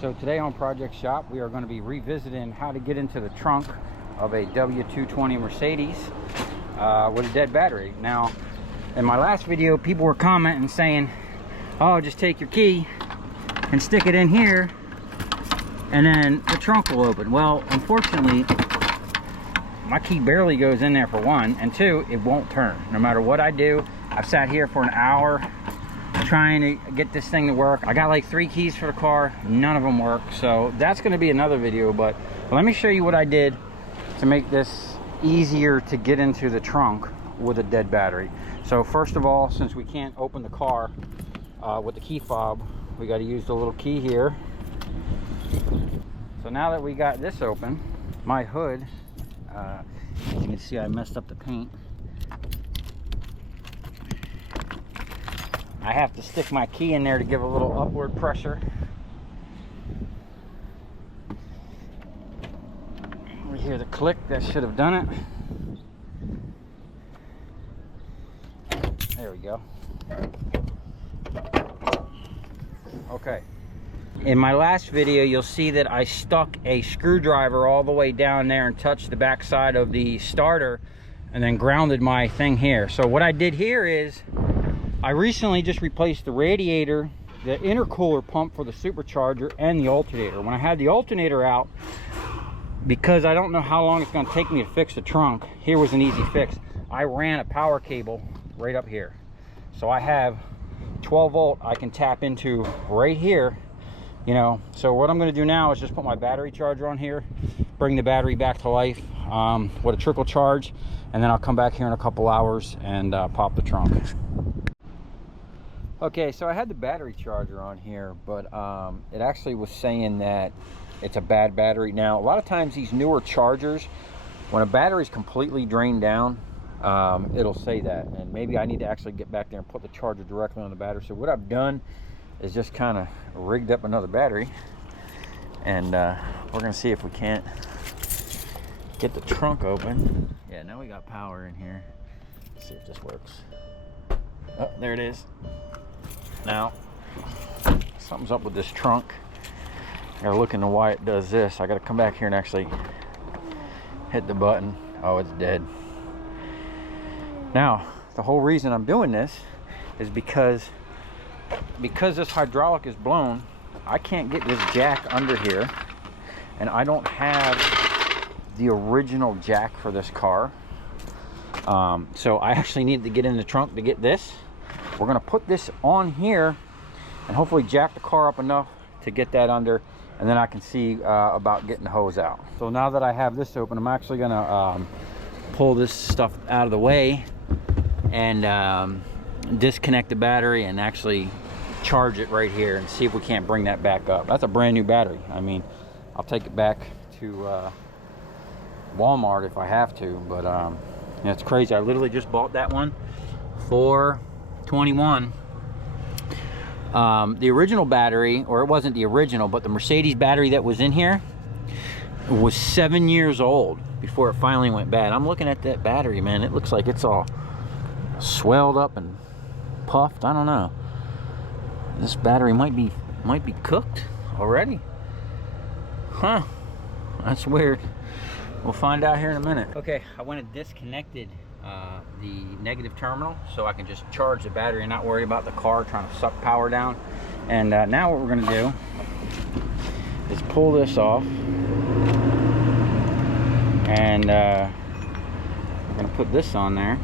So today on Project Shop, we are going to be revisiting how to get into the trunk of a W220 Mercedes with a dead battery. Now, in my last video, people were commenting saying, oh, just take your key and stick it in here and then the trunk will open. Well, unfortunately, my key barely goes in there, for one, and two, it won't turn. No matter what I do, I've sat here for an hour trying to get this thing to work. I got like 3 keys for the car, none of them work. So that's going to be another video, but let me show you what I did to make this easier to get into the trunk with a dead battery. So first of all, since we can't open the car with the key fob, we got to use the little key here. So now that we got this open, my hood, as you can see, I messed up the paint. I have to stick my key in there to give a little upward pressure. We hear the click, that should have done it. There we go. Okay. In my last video, you'll see that I stuck a screwdriver all the way down there and touched the back side of the starter and then grounded my thing here. So what I did here is I recently just replaced the radiator, the intercooler pump for the supercharger, and the alternator. When I had the alternator out, because I don't know how long it's going to take me to fix the trunk, here was an easy fix. I ran a power cable right up here. So I have 12 volt I can tap into right here, you know. So what I'm going to do now is just put my battery charger on here, bring the battery back to life with a trickle charge, and then I'll come back here in a couple hours and pop the trunk. Okay, so I had the battery charger on here, but it actually was saying that it's a bad battery. Now, a lot of times these newer chargers, when a battery's completely drained down, it'll say that. And maybe I need to actually get back there and put the charger directly on the battery. So what I've done is just kind of rigged up another battery. And we're going to see if we can't get the trunk open. Yeah, now we got power in here. Let's see if this works. Oh, there it is. Now, something's up with this trunk. I gotta look into why it does this. I gotta come back here and actually hit the button. Oh, it's dead. Now, the whole reason I'm doing this is because this hydraulic is blown, I can't get this jack under here, and I don't have the original jack for this car. So I actually need to get in the trunk to get this. We're going to put this on here and hopefully jack the car up enough to get that under, and then I can see about getting the hose out. So now that I have this open, I'm actually going to pull this stuff out of the way and disconnect the battery and actually charge it right here and see if we can't bring that back up. That's a brand new battery. I mean, I'll take it back to Walmart if I have to, but yeah, it's crazy. I literally just bought that one for Pt.1. The original battery, or it wasn't the original, but the Mercedes battery that was in here was 7 years old before it finally went bad. I'm looking at that battery, man. It looks like it's all swelled up and puffed. I don't know. This battery might be cooked already. Huh? That's weird. We'll find out here in a minute. Okay, I went and disconnected the negative terminal so I can just charge the battery and not worry about the car trying to suck power down. And now what we're going to do is pull this off, and we're going to put this on there.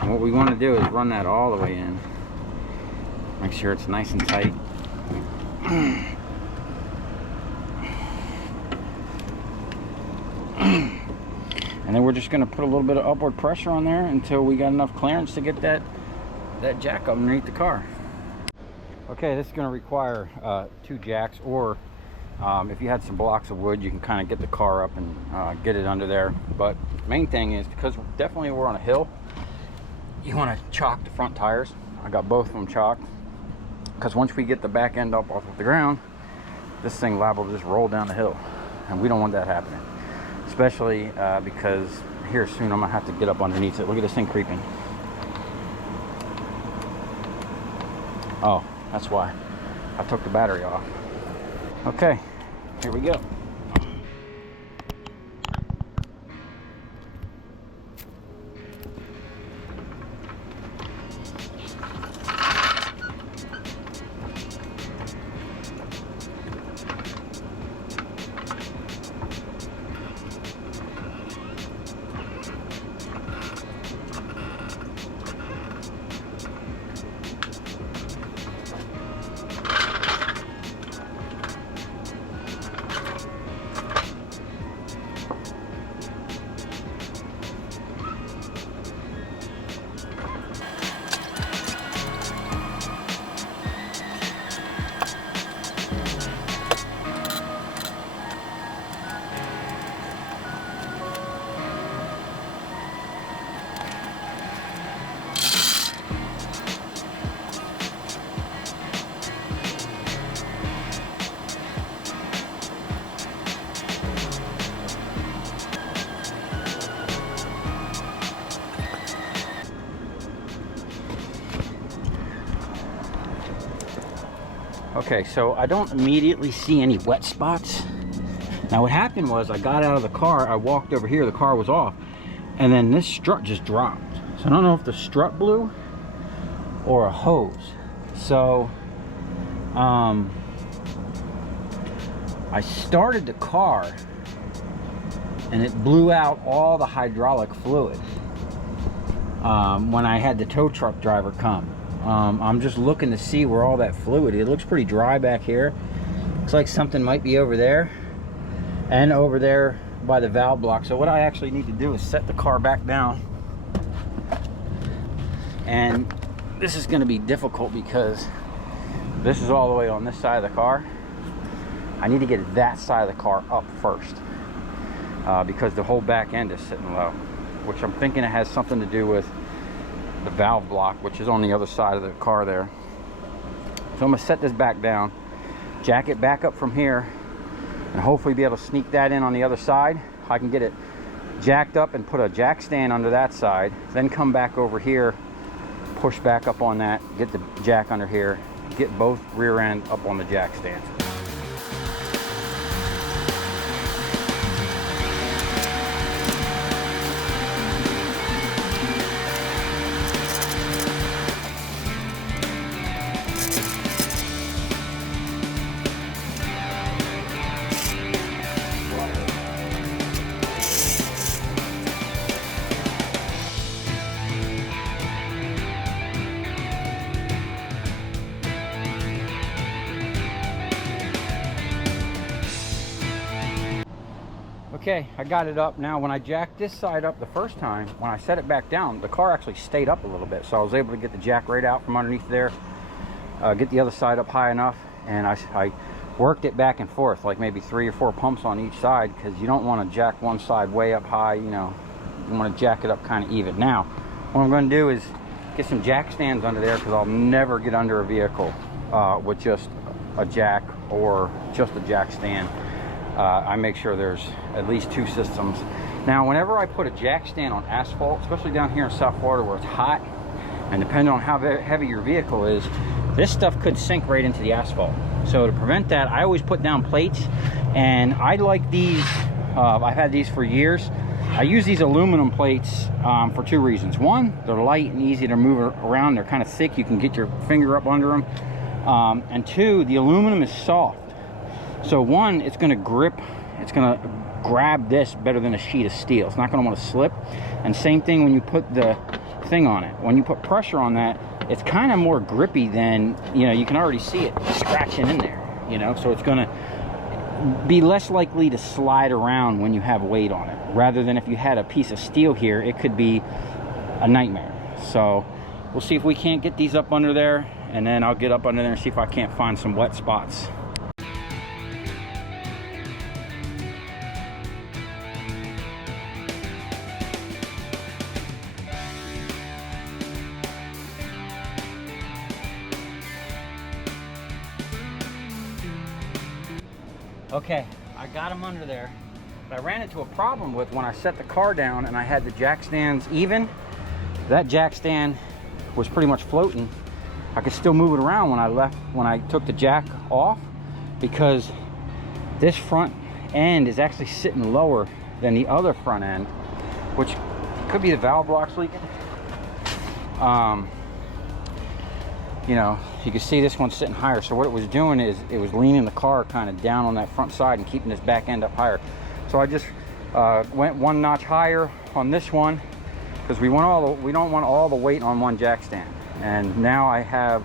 And what we want to do is run that all the way in. Make sure it's nice and tight. And then we're just going to put a little bit of upward pressure on there until we got enough clearance to get that jack up underneath the car. Okay, this is going to require 2 jacks, or if you had some blocks of wood, you can kind of get the car up and get it under there. But main thing is, because definitely we're on a hill, you want to chock the front tires. I got both of them chocked, because once we get the back end up off of the ground, this thing liable to just roll down the hill, and we don't want that happening. Especially because here soon I'm gonna have to get up underneath it. Look at this thing creeping. Oh, that's why I took the battery off. Okay, here we go. Okay, so I don't immediately see any wet spots. Now what happened was I got out of the car, I walked over here, the car was off, and then this strut just dropped. So I don't know if the strut blew or a hose. So I started the car and it blew out all the hydraulic fluid when I had the tow truck driver come. I'm just looking to see where all that fluid, it looks pretty dry back here. Looks like something might be over there and over there by the valve block. So what I actually need to do is set the car back down. And this is going to be difficult because this is all the way on this side of the car. I need to get that side of the car up first because the whole back end is sitting low, which I'm thinking it has something to do with the valve block, which is on the other side of the car there. So I'm gonna set this back down, jack it back up from here, and hopefully be able to sneak that in on the other side. I can get it jacked up and put a jack stand under that side, then come back over here, push back up on that, get the jack under here, get both rear end up on the jack stand. Okay, I got it up. Now when I jacked this side up the first time, when I set it back down, the car actually stayed up a little bit, so I was able to get the jack right out from underneath there, get the other side up high enough, and I worked it back and forth, like maybe 3 or 4 pumps on each side, because you don't want to jack one side way up high, you know, you want to jack it up kind of even. Now what I'm going to do is get some jack stands under there, because I'll never get under a vehicle with just a jack or just a jack stand. I make sure there's at least 2 systems. Now whenever I put a jack stand on asphalt, especially down here in South Florida where it's hot, and depending on how heavy your vehicle is, this stuff could sink right into the asphalt. So to prevent that, I always put down plates, and I like these, I've had these for years. I use these aluminum plates for 2 reasons. One, they're light and easy to move around. They're kind of thick, you can get your finger up under them. And 2, the aluminum is soft. So 1, it's going to grip, it's going to grab this better than a sheet of steel. It's not going to want to slip. And same thing when you put the thing on it. When you put pressure on that, it's kind of more grippy than, you know, you can already see it scratching in there, you know, so it's going to be less likely to slide around when you have weight on it. Rather than if you had a piece of steel here, it could be a nightmare. So we'll see if we can't get these up under there, and then I'll get up under there and see if I can't find some wet spots. Okay, I got them under there, but I ran into a problem with when I set the car down and I had the jack stands even. That jack stand was pretty much floating, I could still move it around when I took the jack off, because this front end is actually sitting lower than the other front end, which could be the valve blocks leaking. You know, you can see this one's sitting higher. So what it was doing is it was leaning the car kind of down on that front side and keeping this back end up higher. So I just went one notch higher on this one, because we don't want all the weight on one jack stand. And now I have,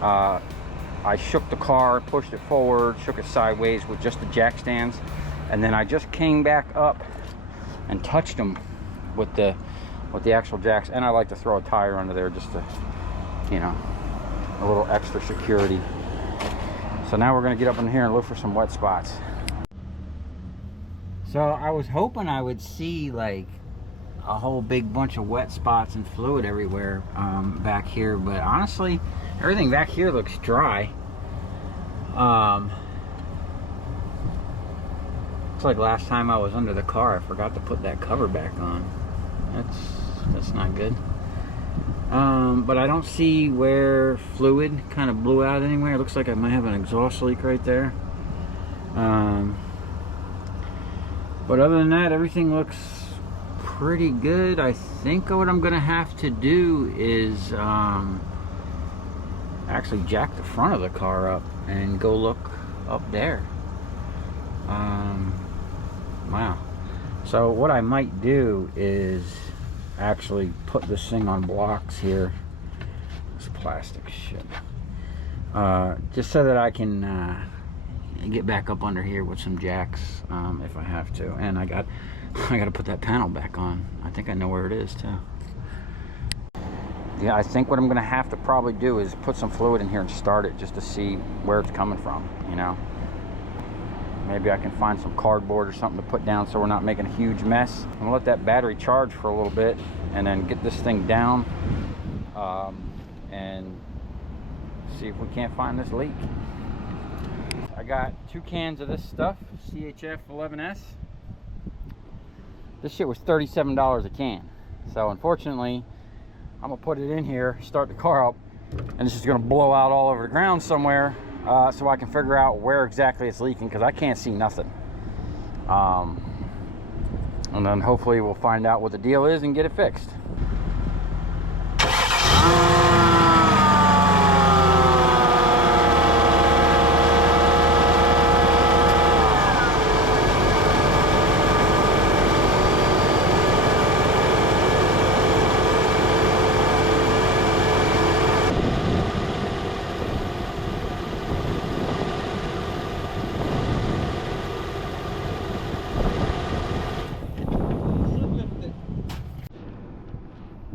I shook the car, pushed it forward, shook it sideways with just the jack stands, and then I just came back up and touched them with the actual jacks. And I like to throw a tire under there just to, you know, a little extra security. So now we're going to get up in here and look for some wet spots. So I was hoping I would see like a whole big bunch of wet spots and fluid everywhere back here, but honestly everything back here looks dry. Looks like last time I was under the car I forgot to put that cover back on. That's not good. But I don't see where fluid kind of blew out anywhere. It looks like I might have an exhaust leak right there. But other than that, everything looks pretty good. I think what I'm gonna have to do is actually jack the front of the car up and go look up there. Wow. So what I might do is actually put this thing on blocks here. This plastic shit. Just so that I can get back up under here with some jacks if I have to. And I got to put that panel back on. I think I know where it is too. Yeah, I think what I'm gonna have to probably do is put some fluid in here and start it just to see where it's coming from, you know. Maybe I can find some cardboard or something to put down so we're not making a huge mess. I'm gonna let that battery charge for a little bit and then get this thing down and see if we can't find this leak. I got 2 cans of this stuff, CHF 11S. This shit was $37 a can. So unfortunately, I'm gonna put it in here, start the car up, and this is gonna blow out all over the ground somewhere, so I can figure out where exactly it's leaking, because I can't see nothing. And then hopefully we'll find out what the deal is and get it fixed.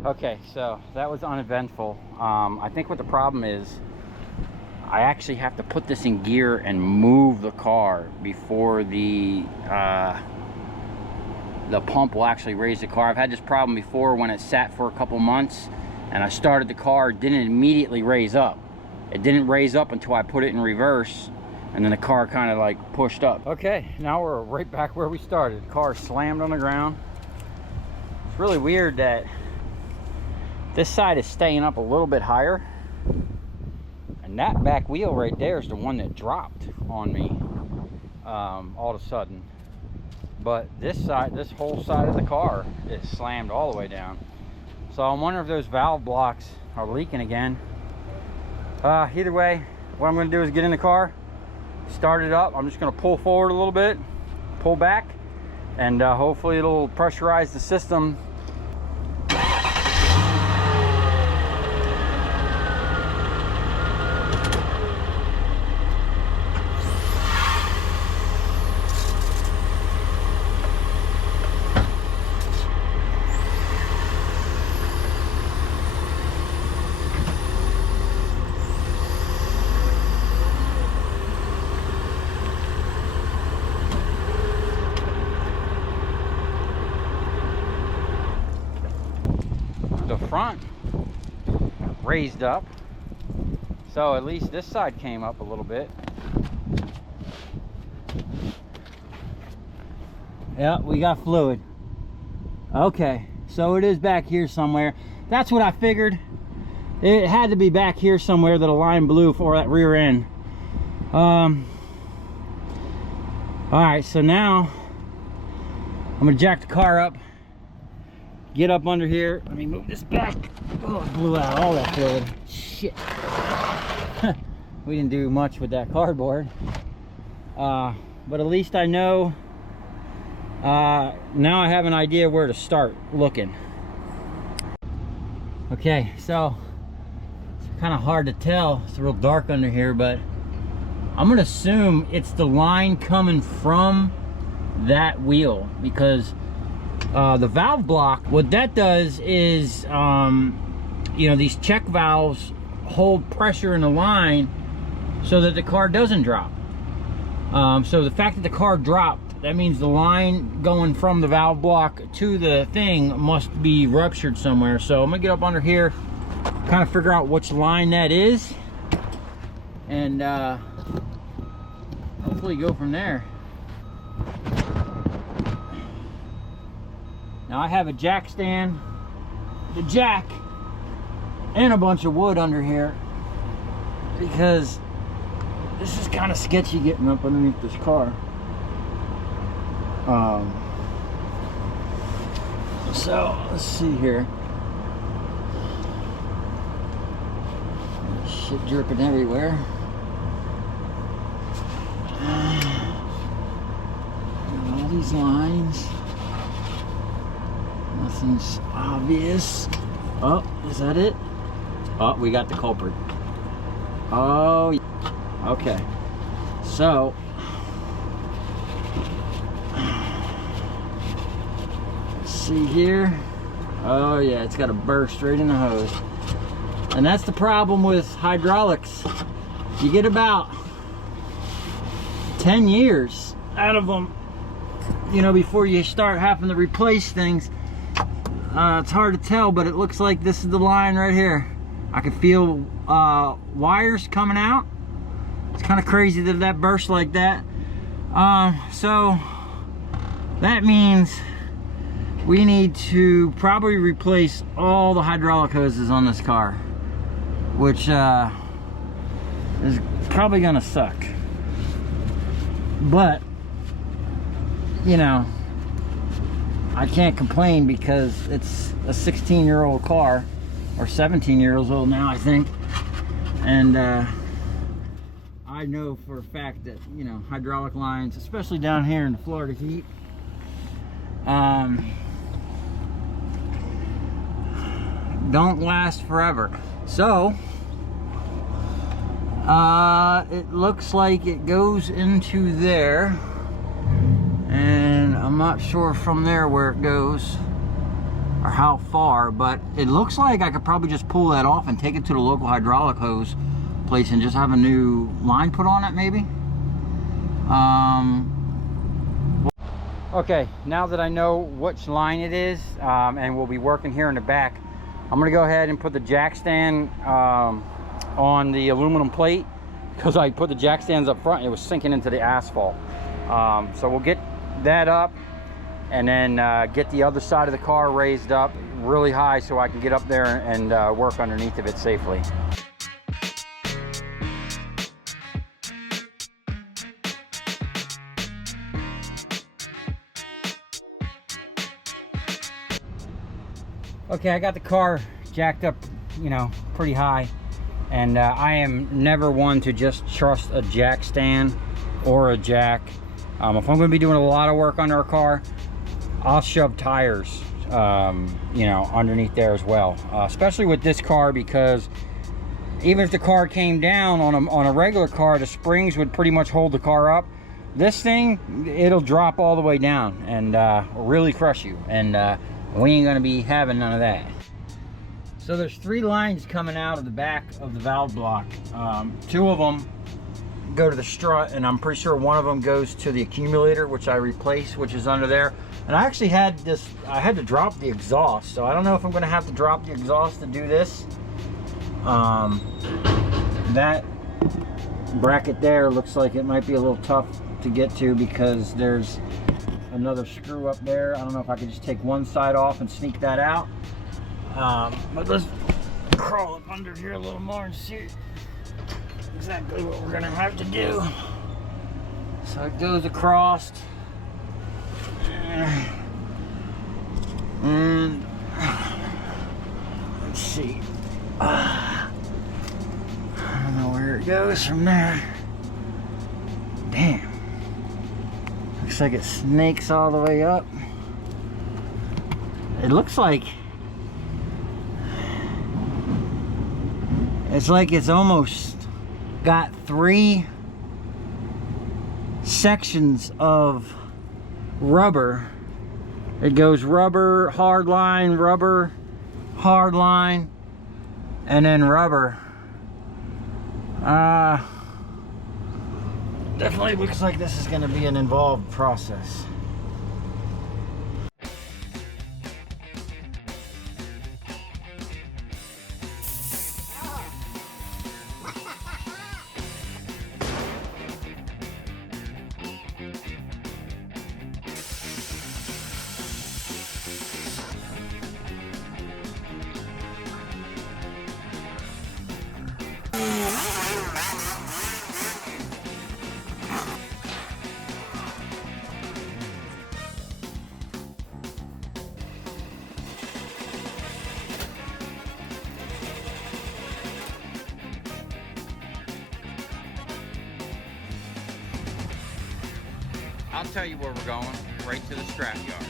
Okay, so that was uneventful. I think what the problem is, I actually have to put this in gear and move the car before the pump will actually raise the car. I've had this problem before when it sat for a couple months and I started the car, it didn't immediately raise up. It didn't raise up until I put it in reverse, and then the car kind of like pushed up. Okay, now we're right back where we started. The car slammed on the ground. It's really weird that this side is staying up a little bit higher, and that back wheel right there is the one that dropped on me all of a sudden. But this side, this whole side of the car is slammed all the way down. So I'm wondering if those valve blocks are leaking again. Either way, what I'm going to do is get in the car, start it up. I'm just going to pull forward a little bit, pull back, and hopefully it'll pressurize the system. The front raised up, so at least this side came up a little bit. Yeah, we got fluid. Okay, so it is back here somewhere. That's what I figured. It had to be back here somewhere that a line blew for that rear end. All right, so now I'm gonna jack the car up, get up under here. Let me move this back. Oh, it blew out all that fluid. Shit. We didn't do much with that cardboard. But at least I know, now I have an idea where to start looking. Okay, so it's kind of hard to tell. It's real dark under here, but I'm gonna assume it's the line coming from that wheel, because the valve block, what that does is, you know, these check valves hold pressure in the line so that the car doesn't drop. So the fact that the car dropped, that means the line going from the valve block to the thing must be ruptured somewhere. So I'm gonna get up under here, kind of figure out which line that is, and hopefully go from there. Now I have a jack stand, the jack, and a bunch of wood under here, because this is kind of sketchy getting up underneath this car. So let's see here. Shit dripping everywhere. All these lines. Nothing's obvious. Oh, is that it? Oh, we got the culprit. Oh, yeah. Okay. So, let's see here. Oh yeah, it's got a burr straight in the hose. And that's the problem with hydraulics. You get about 10 years out of them, you know, before you start having to replace things. It's hard to tell, but it looks like this is the line right here. I can feel wires coming out. It's kind of crazy that that burst like that. So that means we need to probably replace all the hydraulic hoses on this car, which is probably gonna suck. But, you know, I can't complain because it's a 16-year-old car, or 17 years old now, I think. And I know for a fact that, you know, hydraulic lines, especially down here in the Florida heat, don't last forever. So it looks like it goes into there, and I'm not sure from there where it goes or how far, but it looks like I could probably just pull that off and take it to the local hydraulic hose place and just have a new line put on it, maybe. Okay, now that I know which line it is, and we'll be working here in the back, I'm gonna go ahead and put the jack stand on the aluminum plate, because I put the jack stands up front, it was sinking into the asphalt. So we'll get that up, and then get the other side of the car raised up really high so I can get up there and work underneath of it safely. Okay, I got the car jacked up, you know, pretty high, and I am never one to just trust a jack stand or a jack. If I'm going to be doing a lot of work on our car, I'll shove tires, you know, underneath there as well. Especially with this car, because even if the car came down on a regular car, the springs would pretty much hold the car up. This thing, it'll drop all the way down and really crush you. And we ain't gonna be having none of that. So there's 3 lines coming out of the back of the valve block. 2 of them go to the strut, and I'm pretty sure one of them goes to the accumulator, which I replaced, which is under there. And I actually had this, I had to drop the exhaust, so I don't know if I'm gonna have to drop the exhaust to do this. That bracket there looks like it might be a little tough to get to, because there's another screw up there. I don't know if I could just take one side off and sneak that out. But let's crawl up under here a little more and see exactly what we're gonna have to do. So it goes across, and let's see. I don't know where it goes from there. Damn. Looks like it snakes all the way up. It looks like it's almost got 3 sections of rubber. It goes rubber, hard line, and then rubber. Definitely looks like this is going to be an involved process. I'll tell you where we're going, right to the scrap yard.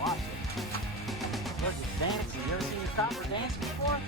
Watch it. Look, it's dancing. You ever seen your copper dance before?